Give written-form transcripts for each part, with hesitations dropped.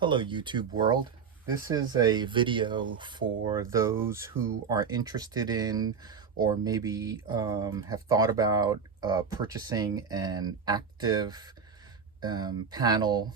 Hello YouTube world. This is a video for those who are interested in or maybe have thought about purchasing an active panel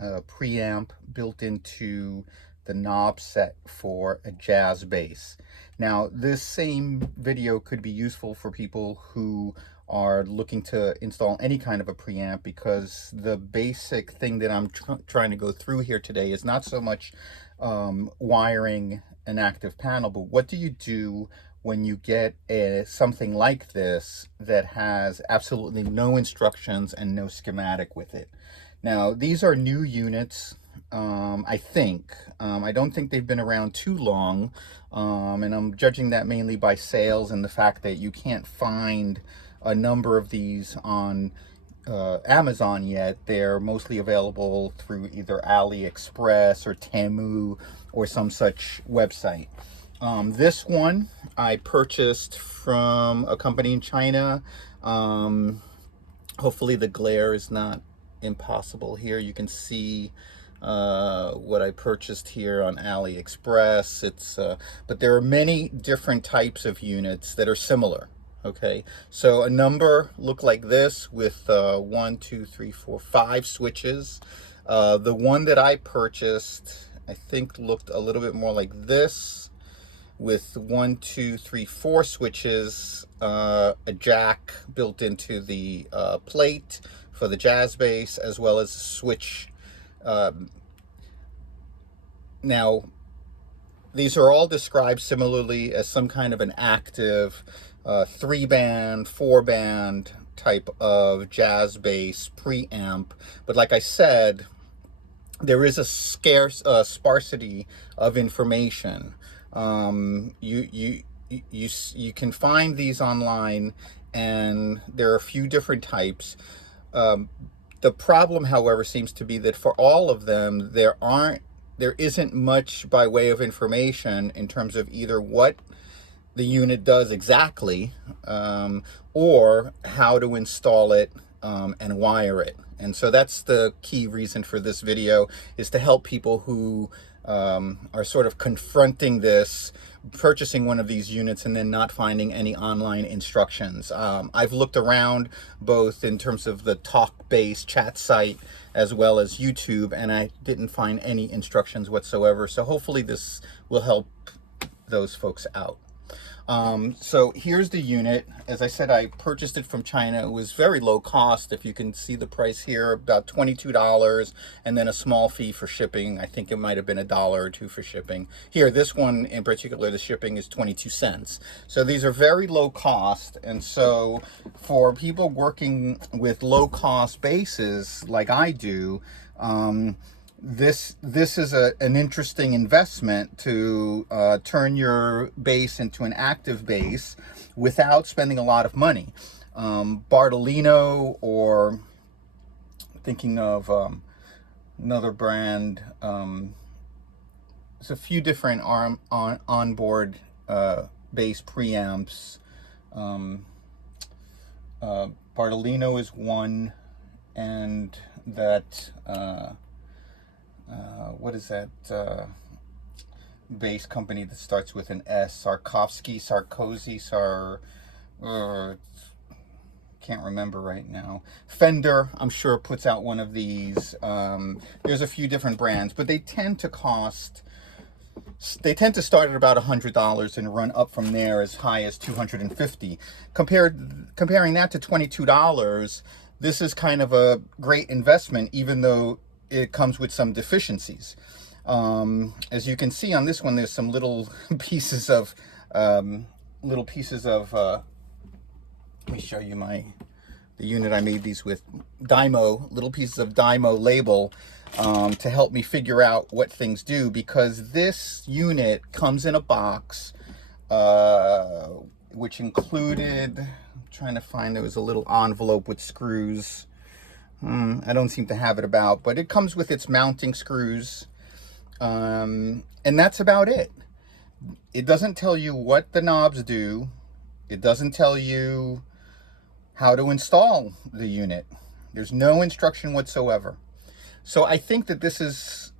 preamp built into the knob set for a jazz bass. Now, this same video could be useful for people who are looking to install any kind of a preamp, because the basic thing that I'm trying to go through here today is not so much wiring an active panel, but what do you do when you get something like this that has absolutely no instructions and no schematic with it. Now, these are new units, I think. I don't think they've been around too long, and I'm judging that mainly by sales and the fact that you can't find a number of these on Amazon yet. They're mostly available through either AliExpress or Temu or some such website. This one I purchased from a company in China. Hopefully the glare is not impossible here. You can see what I purchased here on AliExpress. But there are many different types of units that are similar. Okay, so a number look like this with 1, 2, 3, 4, 5 switches. The one that I purchased, I think, looked a little bit more like this, with 1, 2, 3, 4 switches, a jack built into the plate for the jazz bass, as well as a switch. Now, these are all described similarly as some kind of an active 3-band, 4-band type of jazz bass preamp. But like I said, there is a sparsity of information. You can find these online, and there are a few different types. The problem, however, seems to be that for all of them, there isn't much by way of information in terms of either what the unit does exactly, or how to install it and wire it. And so that's the key reason for this video, is to help people who are sort of confronting this, purchasing one of these units and then not finding any online instructions. I've looked around both in terms of the talk-based chat site as well as YouTube, and I didn't find any instructions whatsoever. So hopefully this will help those folks out. So here's the unit. As I said, I purchased it from China. It was very low cost. If you can see the price here, about $22, and then a small fee for shipping. I think it might have been $1 or $2 for shipping. Here, this one in particular, the shipping is 22 cents. So these are very low cost. And so for people working with low cost basses like I do, this is an interesting investment to turn your bass into an active bass without spending a lot of money. Bartolino, or thinking of another brand, there's a few different onboard bass preamps. Bartolino is one, and that what is that bass company that starts with an S? Sarkovsky, Sarkozy, can't remember right now. Fender, I'm sure, puts out one of these. There's a few different brands, but they tend to start at about $100 and run up from there as high as $250. Comparing that to $22, this is kind of a great investment, even though it comes with some deficiencies. As you can see on this one, there's some little pieces of let me show you the unit I made these with. Little pieces of Dymo label to help me figure out what things do, because this unit comes in a box which included, I'm trying to find, there was a little envelope with screws. I don't seem to have it about, but it comes with its mounting screws, and that's about it. It doesn't tell you what the knobs do. It doesn't tell you how to install the unit. There's no instruction whatsoever. So I think that this is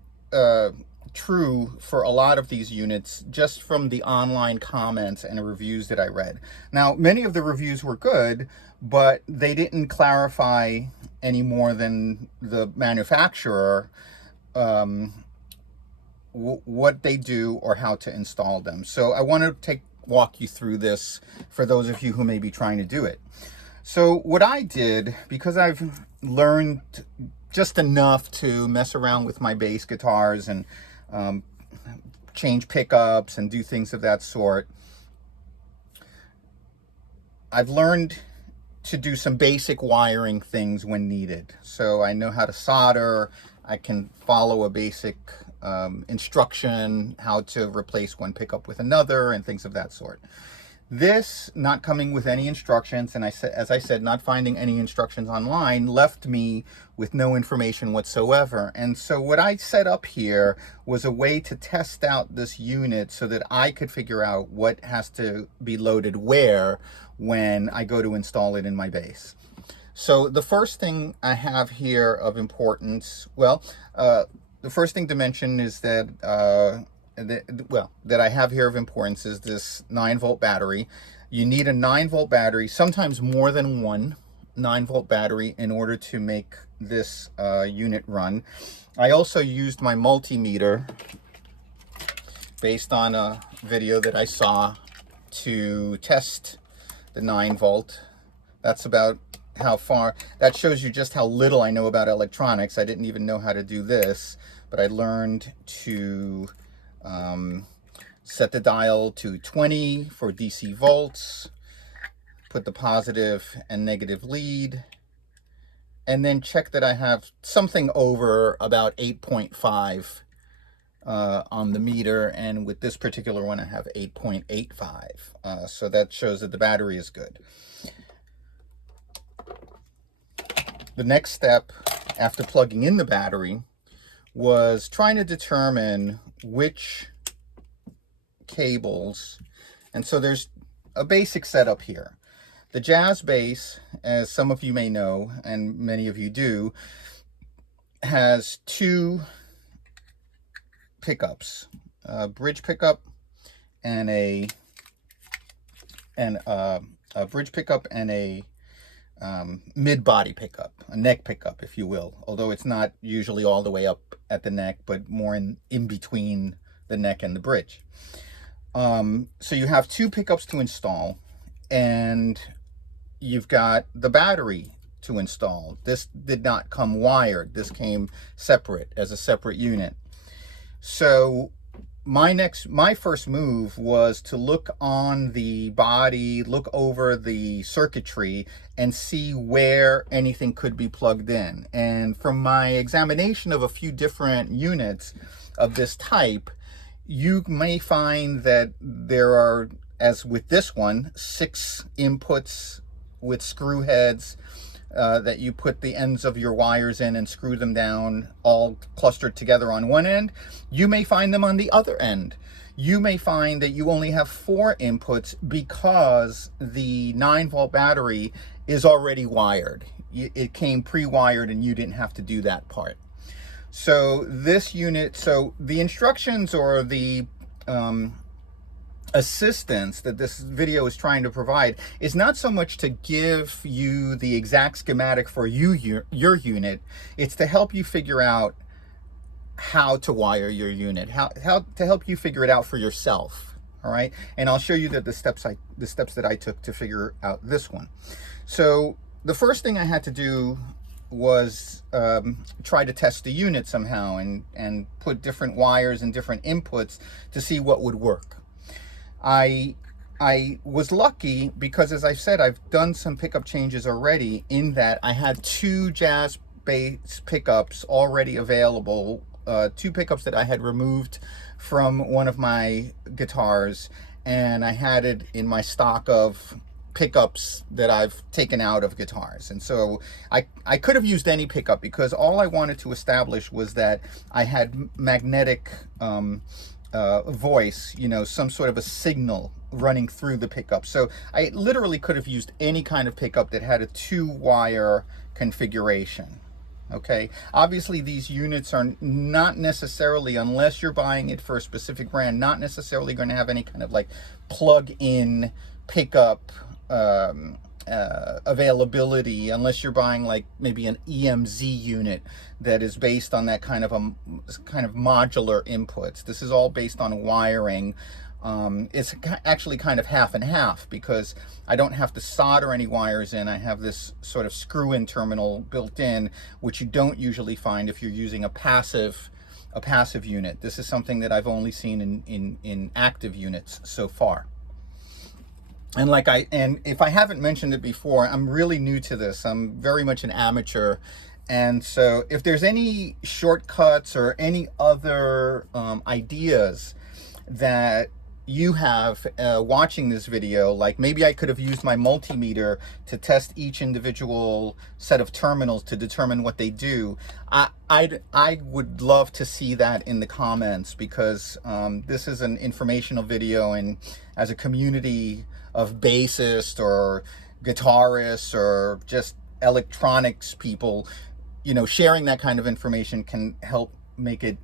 true for a lot of these units just from the online comments and reviews that I read. Now, many of the reviews were good, but they didn't clarify any more than the manufacturer what they do or how to install them. So I want to walk you through this for those of you who may be trying to do it. So what I did, because I've learned just enough to mess around with my bass guitars and change pickups and do things of that sort, I've learned to do some basic wiring things when needed. So I know how to solder, I can follow a basic instruction, how to replace one pickup with another and things of that sort. This, not coming with any instructions, and as I said, not finding any instructions online, left me with no information whatsoever. And so what I set up here was a way to test out this unit so that I could figure out what has to be loaded where when I go to install it in my bass. So the first thing I have here of importance, well, the first thing to mention is that that I have here of importance is this 9-volt battery. You need a 9-volt battery, sometimes more than one 9-volt battery in order to make this unit run. I also used my multimeter based on a video that I saw to test the 9-volt. That's about how far, that shows you just how little I know about electronics. I didn't even know how to do this, but I learned to set the dial to 20 for DC volts, put the positive and negative lead, and then check that I have something over about 8.5 on the meter, and with this particular one I have 8.85, so that shows that the battery is good. The next step after plugging in the battery was trying to determine which cables, and so there's a basic setup here. The Jazz Bass, as some of you may know, and many of you do, has two pickups, a bridge pickup and a bridge pickup and a mid-body pickup, a neck pickup, if you will, although it's not usually all the way up at the neck, but more in between the neck and the bridge. So you have two pickups to install, and you've got the battery to install. This did not come wired. This came separate, as a separate unit. So my first move was to look on the body, look over the circuitry, and see where anything could be plugged in. And from my examination of a few different units of this type, you may find that there are, as with this one, 6 inputs with screw heads that you put the ends of your wires in and screw them down, all clustered together on one end. You may find them on the other end. You may find that you only have 4 inputs because the 9-volt battery is already wired. It came pre-wired and you didn't have to do that part. So this unit, so the instructions or the assistance that this video is trying to provide is not so much to give you the exact schematic for your unit. It's to help you figure out how to wire your unit, how to help you figure it out for yourself. All right, and I'll show you that the steps that I took to figure out this one. So the first thing I had to do was try to test the unit somehow and put different wires and different inputs to see what would work. I was lucky because, as I said, I've done some pickup changes already, in that I had 2 Jazz Bass pickups already available, 2 pickups that I had removed from one of my guitars, and I had it in my stock of pickups that I've taken out of guitars. And so I could have used any pickup, because all I wanted to establish was that I had magnetic voice, you know, some sort of a signal running through the pickup. So I literally could have used any kind of pickup that had a 2-wire configuration. Okay, obviously these units are not necessarily, unless you're buying it for a specific brand, not necessarily going to have any kind of like plug-in pickup availability, unless you're buying like maybe an EMZ unit that is based on that kind of modular inputs. This is all based on wiring. It's actually kind of half and half, because I don't have to solder any wires in. I have this sort of screw-in terminal built in, which you don't usually find if you're using a passive unit. This is something that I've only seen in active units so far. And if I haven't mentioned it before, I'm really new to this. I'm very much an amateur. And so if there's any shortcuts or any other ideas that you have watching this video, like maybe I could have used my multimeter to test each individual set of terminals to determine what they do, I would love to see that in the comments, because this is an informational video, and as a community of bassists or guitarists or just electronics people, you know, sharing that kind of information can help make it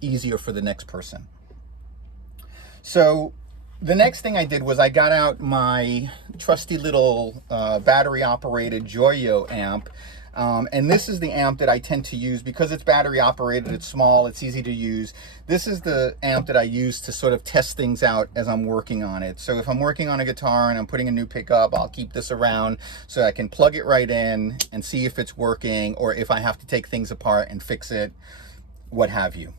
easier for the next person. So the next thing I did was I got out my trusty little battery operated Joyo amp. And this is the amp that I tend to use because it's battery operated, it's small, it's easy to use. This is the amp that I use to sort of test things out as I'm working on it. So if I'm working on a guitar and I'm putting a new pickup, I'll keep this around so I can plug it right in and see if it's working, or if I have to take things apart and fix it, what have you.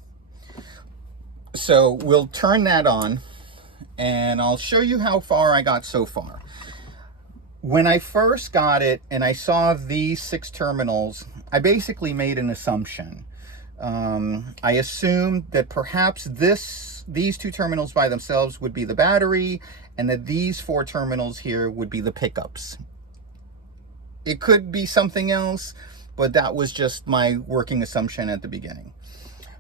So we'll turn that on and I'll show you how far I got so far. When I first got it and I saw these 6 terminals, I basically made an assumption. I assumed that perhaps these 2 terminals by themselves would be the battery, and that these 4 terminals here would be the pickups. It could be something else, but that was just my working assumption at the beginning.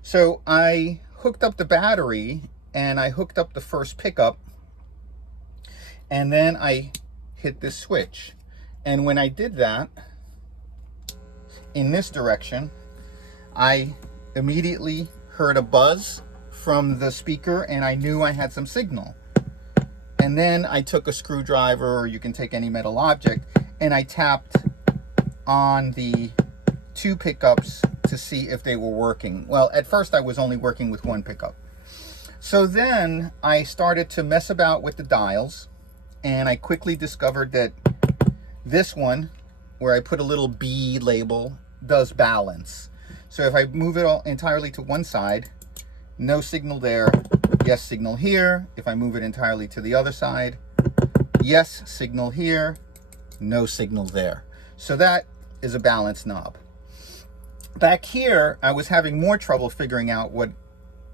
So I hooked up the battery and I hooked up the first pickup, and then I hit this switch. And when I did that in this direction, I immediately heard a buzz from the speaker and I knew I had some signal. And then I took a screwdriver, or you can take any metal object, and I tapped on the 2 pickups to see if they were working. Well, at first I was only working with 1 pickup. So then I started to mess about with the dials, and I quickly discovered that this one, where I put a little B label, does balance. So if I move it all entirely to one side, no signal there, yes signal here. If I move it entirely to the other side, yes signal here, no signal there. So that is a balance knob. Back here, I was having more trouble figuring out what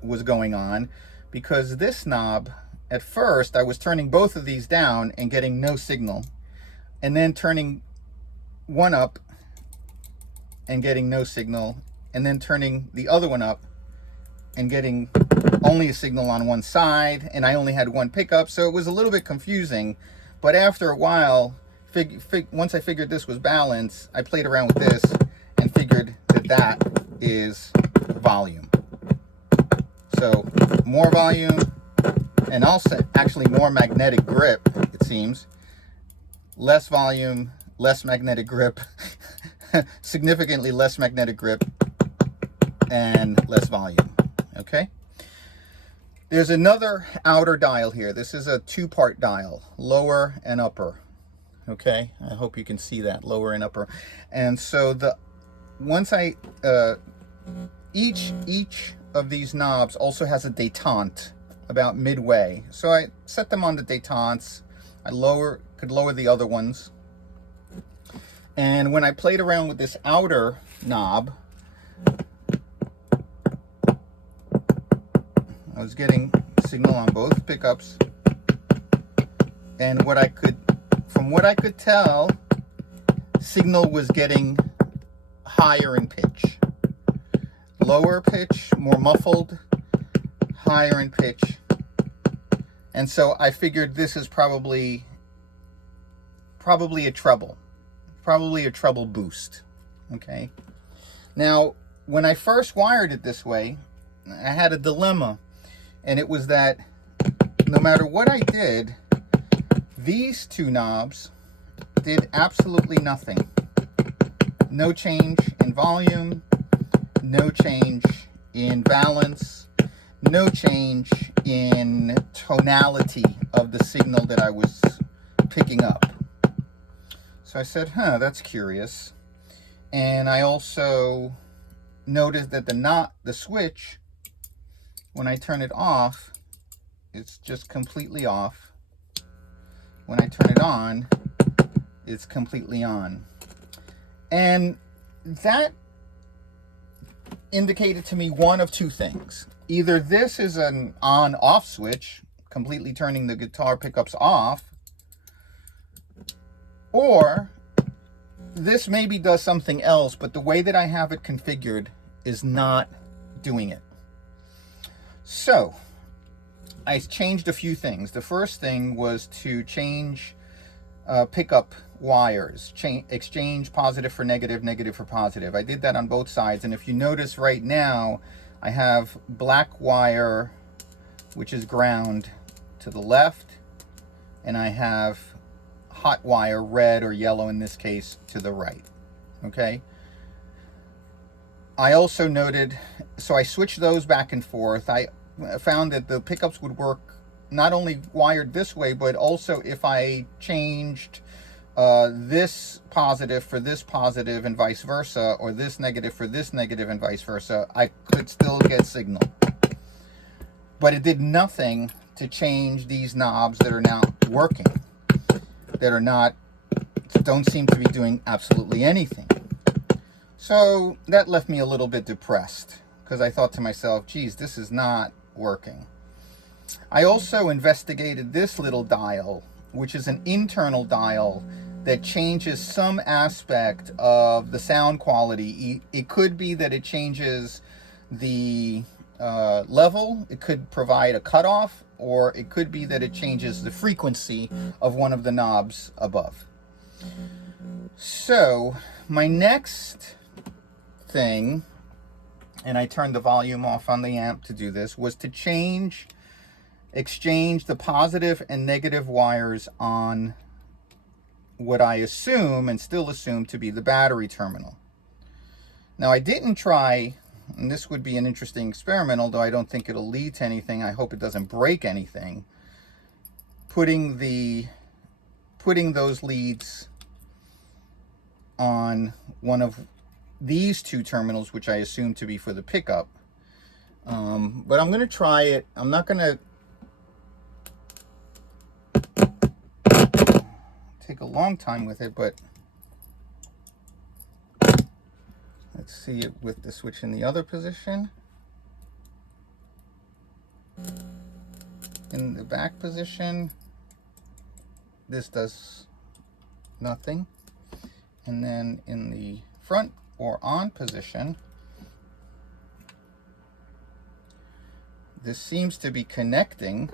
was going on, because this knob, at first, I was turning both of these down and getting no signal, and then turning one up and getting no signal, and then turning the other one up and getting only a signal on one side, and I only had 1 pickup, so it was a little bit confusing. But after a while, once I figured this was balance, I played around with this and figured that that is volume. So more volume, and also actually more magnetic grip, it seems. Less volume, less magnetic grip, significantly less magnetic grip, and less volume. Okay? There's another outer dial here. This is a 2-part dial, lower and upper. Okay? I hope you can see that, lower and upper. And so each of these knobs also has a détente about midway. So I set them on the détentes. I could lower the other ones. And when I played around with this outer knob, I was getting signal on both pickups. And from what I could tell, signal was getting higher in pitch. Lower pitch, more muffled, higher in pitch. And so I figured this is probably a treble boost. Okay. Now, when I first wired it this way, I had a dilemma, and it was that no matter what I did, these two knobs did absolutely nothing. No change in volume, no change in balance, no change in tonality of the signal that I was picking up. So I said, that's curious. And I also noticed that the switch, when I turn it off, it's just completely off. When I turn it on, it's completely on. And that indicated to me one of two things. Either this is an on-off switch, completely turning the guitar pickups off, or this maybe does something else, but the way that I have it configured is not doing it. So I changed a few things. The first thing was to change pickup wires, exchange positive for negative, negative for positive. I did that on both sides, and if you notice right now, I have black wire, which is ground, to the left, and I have hot wire, red or yellow in this case, to the right. Okay. I also noted, so I switched those back and forth. I found that the pickups would work not only wired this way, but also if I changed this positive for this positive and vice versa, or this negative for this negative and vice versa, I could still get signal. But it did nothing to change these knobs that are now working, that don't seem to be doing absolutely anything. So that left me a little bit depressed, because I thought to myself, geez, this is not working. I also investigated this little dial, which is an internal dial that changes some aspect of the sound quality. It could be that it changes the level, it could provide a cutoff, or it could be that it changes the frequency of one of the knobs above. So my next thing, and I turned the volume off on the amp to do this, was to exchange the positive and negative wires on what I assume and still assume to be the battery terminal. Now I didn't try, and this would be an interesting experiment, although I don't think it'll lead to anything. I hope it doesn't break anything. Putting those leads on one of these two terminals, which I assume to be for the pickup. But I'm going to try it. I'm not going to take a long time with it, but let's see it with the switch in the other position. In the back position, this does nothing. And then in the front or on position, this seems to be connecting.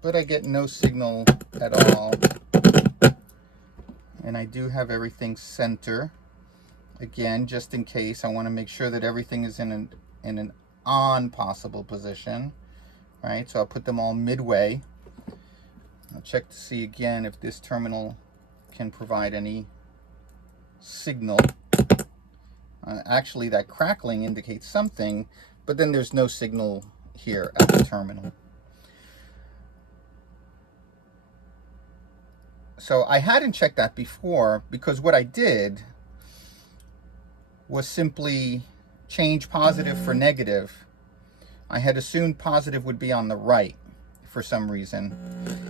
But I get no signal at all. And I do have everything center. Again, just in case, I want to make sure that everything is in an on possible position. Right, so I'll put them all midway. I'll check to see again if this terminal can provide any signal. Actually, that crackling indicates something, but then there's no signal here at the terminal. So I hadn't checked that before, because what I did was simply change positive for negative. I had assumed positive would be on the right for some reason.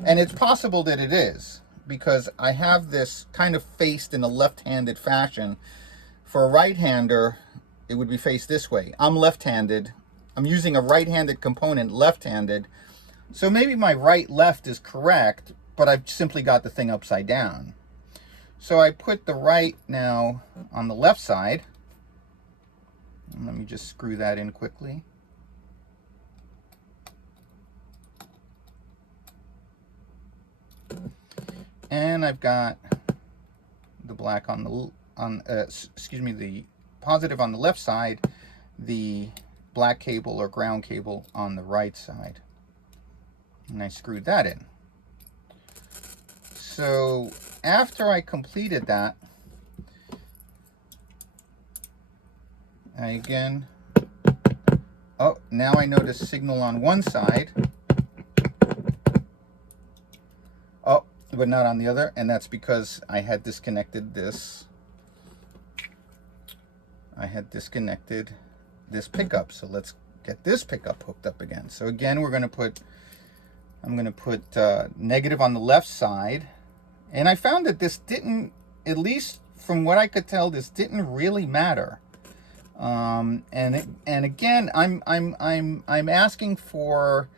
And it's possible that it is, because I have this kind of faced in a left-handed fashion. For a right-hander, it would be faced this way. I'm left-handed. I'm using a right-handed component left-handed. So maybe my right-left is correct, but I've simply got the thing upside down. So I put the right now on the left side. Let me just screw that in quickly. And I've got the black on the excuse me, the positive on the left side, the black cable or ground cable on the right side. And I screwed that in. So after I completed that, oh, now I notice signal on one side. Oh, but not on the other, and that's because I had disconnected this. I had disconnected this pickup. So let's get this pickup hooked up again. So again, I'm going to put negative on the left side. And I found that this didn't, at least from what I could tell, this didn't really matter. And again, I'm asking for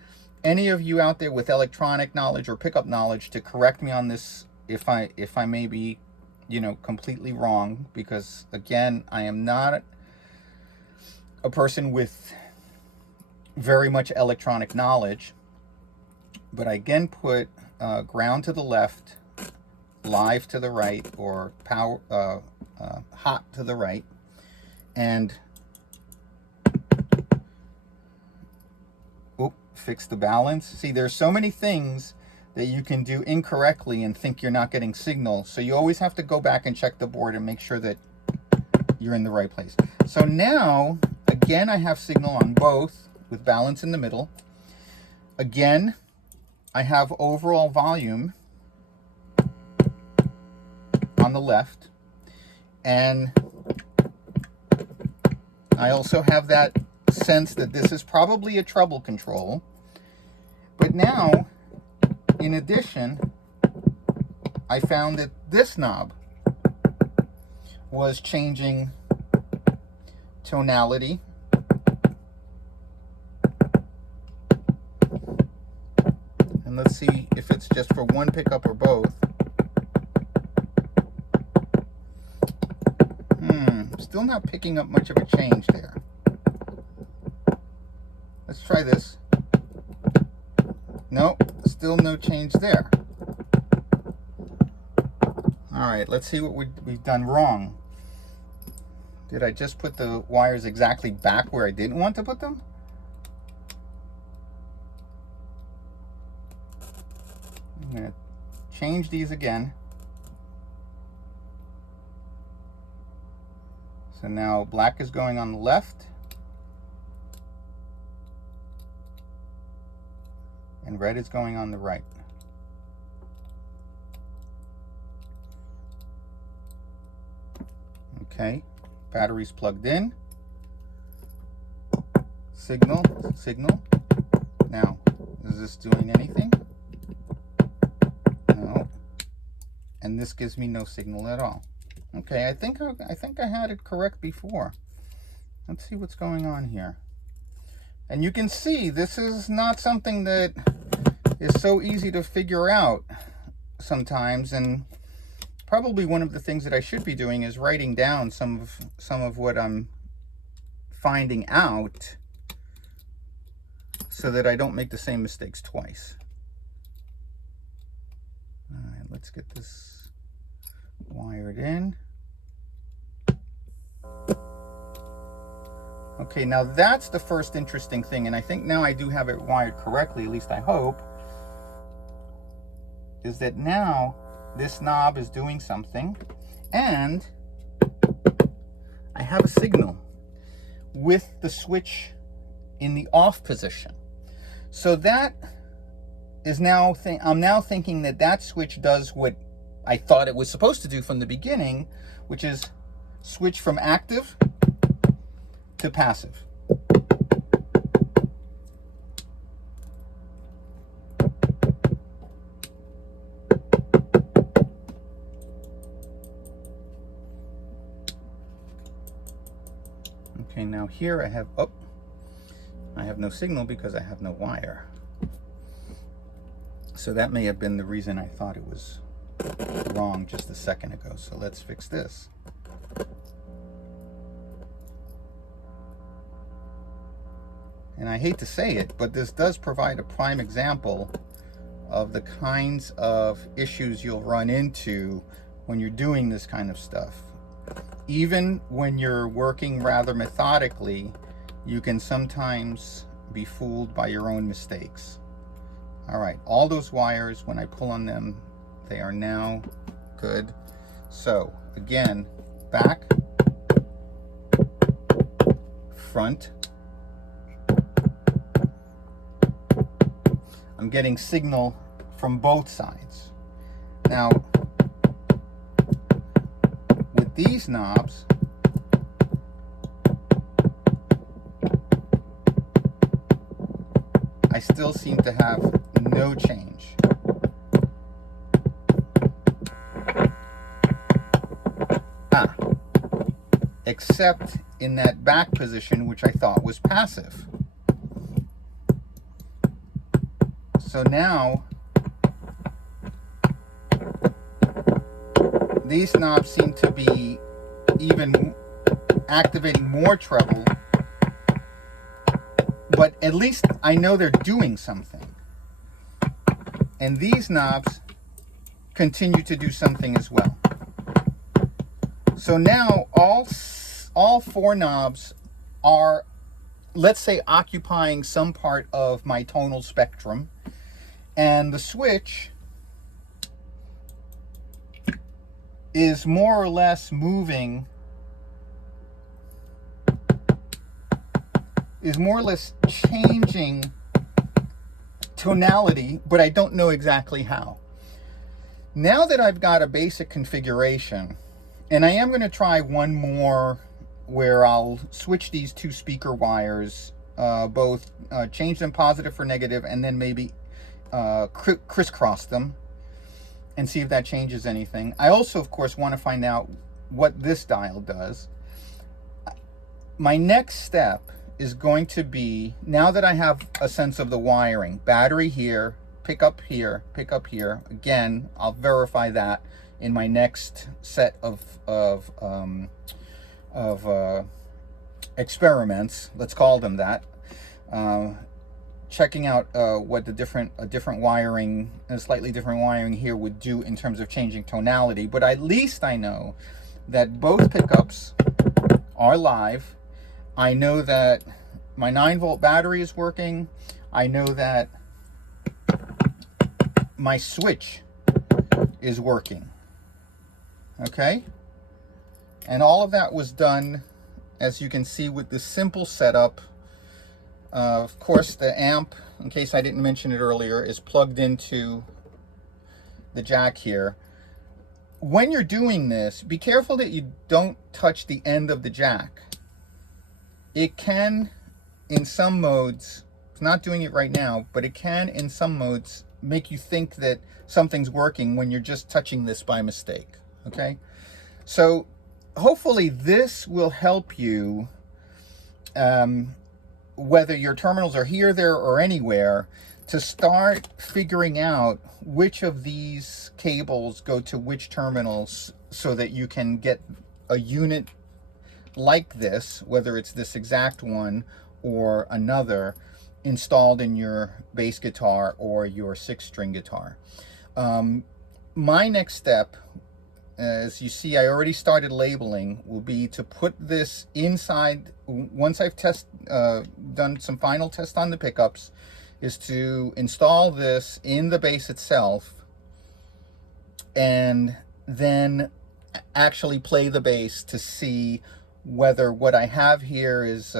any of you out there with electronic knowledge or pickup knowledge to correct me on this if I may be, you know, completely wrong, because again, I am not a person with very much electronic knowledge. But I again put ground to the left, live to the right, or power hot to the right, and fix the balance. See, there's so many things that you can do incorrectly and think you're not getting signal. So you always have to go back and check the board and make sure that you're in the right place. So now, again, I have signal on both with balance in the middle. Again, I have overall volume on the left, and I also have that sense that this is probably a treble control. But now, in addition, I found that this knob was changing tonality. And let's see if it's just for one pickup or both. Still not picking up much of a change there. Let's try this. Nope, still no change there. All right, let's see what we've done wrong. Did I just put the wires exactly back where I didn't want to put them? I'm going to change these again. So now black is going on the left, and red is going on the right. Okay, battery's plugged in. Signal. Now, is this doing anything? No. And this gives me no signal at all. Okay, I think I had it correct before. Let's see what's going on here. And you can see this is not something that is so easy to figure out sometimes, and probably one of the things that I should be doing is writing down some of what I'm finding out so that I don't make the same mistakes twice. All right, let's get this wired in. Okay, now that's the first interesting thing, and I think now I do have it wired correctly, at least I hope, is that now this knob is doing something, and I have a signal with the switch in the off position. So that is now, I'm now thinking that that switch does what I thought it was supposed to do from the beginning, which is switch from active to passive. Okay, now here I have no signal because I have no wire. So that may have been the reason I thought it was wrong just a second ago. So let's fix this. And I hate to say it, but this does provide a prime example of the kinds of issues you'll run into when you're doing this kind of stuff. Even when you're working rather methodically, you can sometimes be fooled by your own mistakes. All right, all those wires, when I pull on them, they are now good. So again, back, front. I'm getting signal from both sides. Now, with these knobs, I still seem to have no change. Except in that back position, which I thought was passive. So now, these knobs seem to be even activating more treble, but at least I know they're doing something. And these knobs continue to do something as well. So now all four knobs are, let's say, occupying some part of my tonal spectrum, and the switch is more or less moving, is more or less changing tonality, but I don't know exactly how. Now that I've got a basic configuration, and I am going to try one more where I'll switch these two speaker wires, both change them positive for negative, and then maybe crisscross them and see if that changes anything. I also, of course, want to find out what this dial does. My next step is going to be, now that I have a sense of the wiring, battery here, pickup here, pickup here. Again, I'll verify that in my next set of experiments, let's call them that. Checking out what the different wiring, a slightly different wiring here would do in terms of changing tonality. But at least I know that both pickups are live. I know that my 9-volt battery is working. I know that my switch is working. Okay? And all of that was done, as you can see, with this simple setup. Of course, the amp, in case I didn't mention it earlier, is plugged into the jack here. When you're doing this, be careful that you don't touch the end of the jack. It can, in some modes, it's not doing it right now, but it can, in some modes, make you think that something's working when you're just touching this by mistake. Okay? So, hopefully this will help you, whether your terminals are here, there, or anywhere, to start figuring out which of these cables go to which terminals so that you can get a unit like this, whether it's this exact one or another, installed in your bass guitar or your 6-string guitar. My next step, as you see, I already started labeling, will be to put this inside, once I've done some final tests on the pickups, is to install this in the bass itself and then actually play the bass to see whether what I have here is,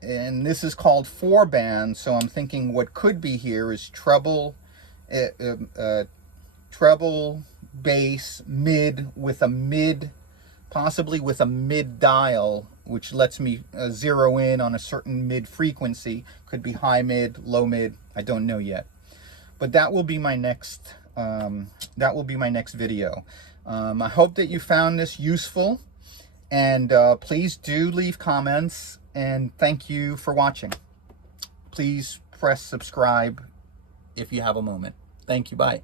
and this is called 4-band, so I'm thinking what could be here is treble, treble, bass, mid, with a mid, possibly with a mid dial, which lets me zero in on a certain mid frequency. Could be high mid, low mid, I don't know yet. But that will be my next video. I hope that you found this useful, and please do leave comments, and thank you for watching. Please press subscribe if you have a moment. Thank you, bye.